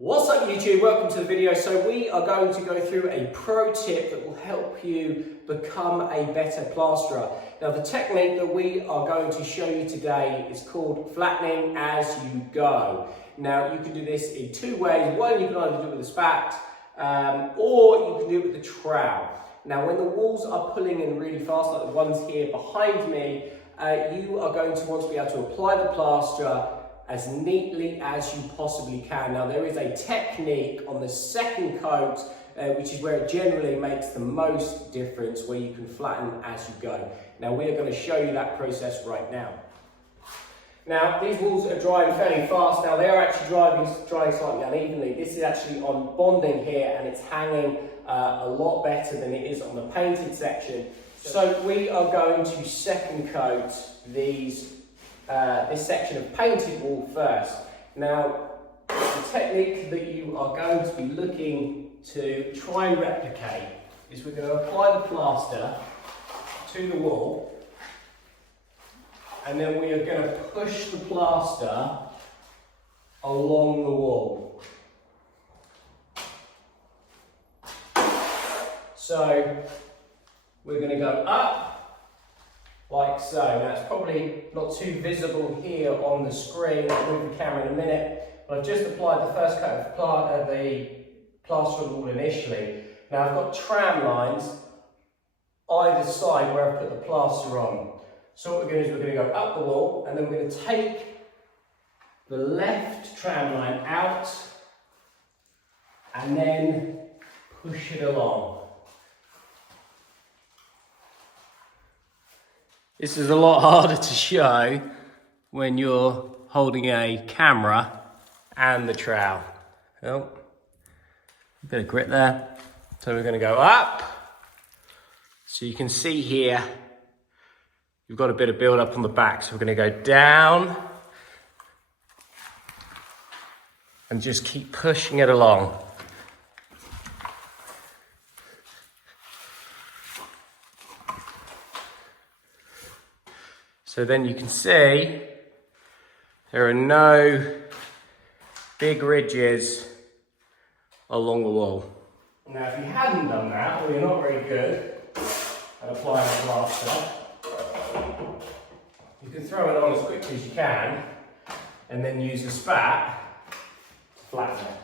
What's up YouTube, welcome to the video. So we are going to go through a pro tip that will help you become a better plasterer. Now the technique that we are going to show you today is called flattening as you go. Now you can do this in two ways. One, you can either do it with a spat or you can do it with a trowel. Now when the walls are pulling in really fast, like the ones here behind me, you are going to want to be able to apply the plaster as neatly as you possibly can. Now there is a technique on the second coat, which is where it generally makes the most difference, where you can flatten as you go. Now we are going to show you that process right now. Now these walls are drying fairly fast. Now they are actually drying slightly unevenly. This is actually on bonding here and it's hanging a lot better than it is on the painted section. So we are going to second coat this section of painted wall first. Now, the technique that you are going to be looking to try and replicate is we're going to apply the plaster to the wall, and then we are going to push the plaster along the wall. So, we're going to go up, like so. Now it's probably not too visible here on the screen. I'll move the camera in a minute. But I've just applied the first coat of the plaster on the wall initially. Now I've got tram lines either side where I've put the plaster on. So what we're going to do is we're going to go up the wall and then we're going to take the left tram line out and then push it along. This is a lot harder to show when you're holding a camera and the trowel. Oh, a bit of grit there. So we're going to go up. So you can see here, you've got a bit of build up on the back. So we're going to go down and just keep pushing it along. So then you can see there are no big ridges along the wall. Now if you hadn't done that, or you're not very good at applying the plaster, you can throw it on as quickly as you can and then use the spat to flatten it.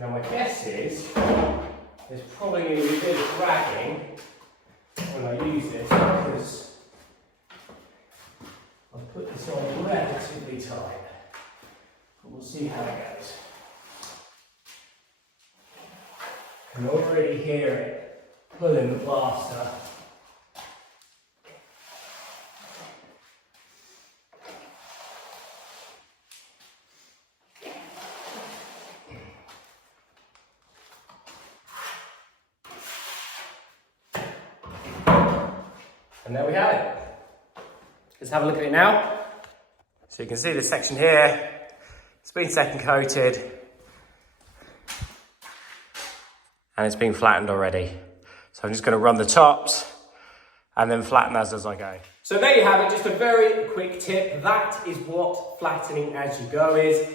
Now my guess is there's probably going to be a bit of cracking when I use this because I've put this on relatively tight, but we'll see how it goes. I can already hear it pulling the plaster. And there we have it. Let's have a look at it now. So you can see this section here, it's been second coated and it's been flattened already. So I'm just going to run the tops and then flatten as I go. So there you have it, just a very quick tip. That is what flattening as you go is.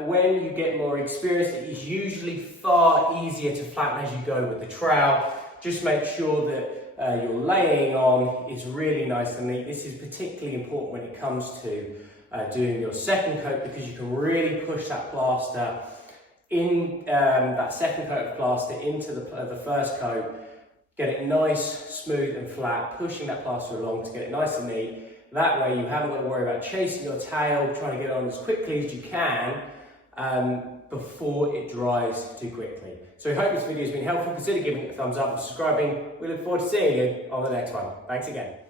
When you get more experience, it is usually far easier to flatten as you go with the trowel. Just make sure that your laying on is really nice and neat. This is particularly important when it comes to doing your second coat because you can really push that plaster in, that second coat of plaster into the first coat, get it nice, smooth and flat, pushing that plaster along to get it nice and neat. That way you haven't got to worry about chasing your tail, trying to get it on as quickly as you can before it dries too quickly. So I hope this video has been helpful. Consider giving it a thumbs up and subscribing. We look forward to seeing you on the next one. Thanks again.